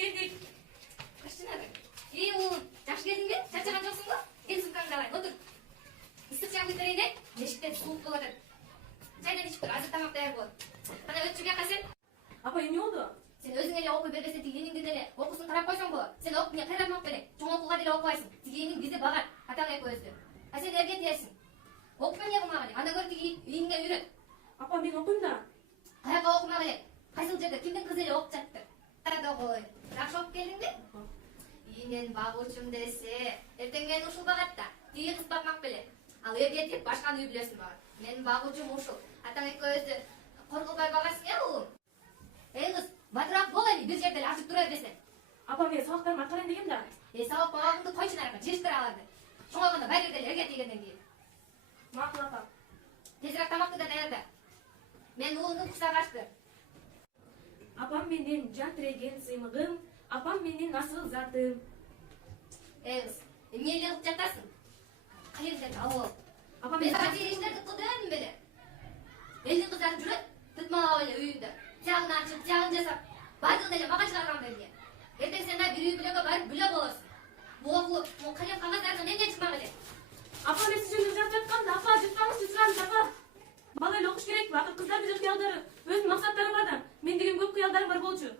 келдик. Кыштын уулум, жакшы келдиңби? Чарчаган жоксуңбу? Кел сумкаңды алайын, отур. Ысык чай куюп берейин, эшикте суук болуп атат. Чайдан ичип тур, азыр тамак даяр болот. Кана өтүп жака сен. Апа, эмне болду? Сен өзүң эле окуй бергенде тигиниңди деле окуусун карап койсоң болот. Сен окуп эмне кайраmak белең? Чоң окууга деле окубайсың. Тигиниң бизди багат, атаң экөөбүздү. А сен эрге тиесиң. Окуп эмне кылмак элең? Андан көрө тиги үйүңө үйрөт. Апа, мен окуйм да. Каяка окумак элең? Кайсыл жерде кимдин кызы эле окуп жатты? Тарада кой. Жакшы окуп келдиңби? Ийинен багуучум десе, эртең мени ушул багат да. Тиги кыз бакмак беле. Ал эрге тип башканы үй билесиң багат. Менин багуучум ушул. Атаң экөөбүздү коргобой багасың уулум. Эй кыз, батыраак бол эми, бир жерде эле ашып тура бербесең. Апа, мен сабактарымды аткарайын дегем да. Сабак багыңды койчу наракка, жириштир аларды. Чоңойгондо баары бир деле эрге тийгенден кийин. Макул апа. Тезирээк тамакты да даярда. Мен уулумдун курсагы ачты. Апам менен жан тиреген сыймыгым, апам менен асыл затым. Эй кыз, эмне эле кылып жатасың? Кайерден ал. Апа, Мен сага тиги иштерди кыл дебедимби беле? Элдин кыздары жүрөт, тытмалап эле үйүндө. Тиягын ачып, тиягын жасап, баардыгын эле мага чыгарган белге. Эртең сен да бир үй бүлөгө барып бүлө болосуң. Могул, калем кагаздардан эмне чыкмак эле? Апа, мен сиз жөнүндө жазып жатканда, апа, жытпаңызчы сыйганыңыз, апа. Бала эле окуш керек, акыр кыздардын кыялдары, өзүнүн максаттары бар да. Мен деген көп кыялдарым бар болчу.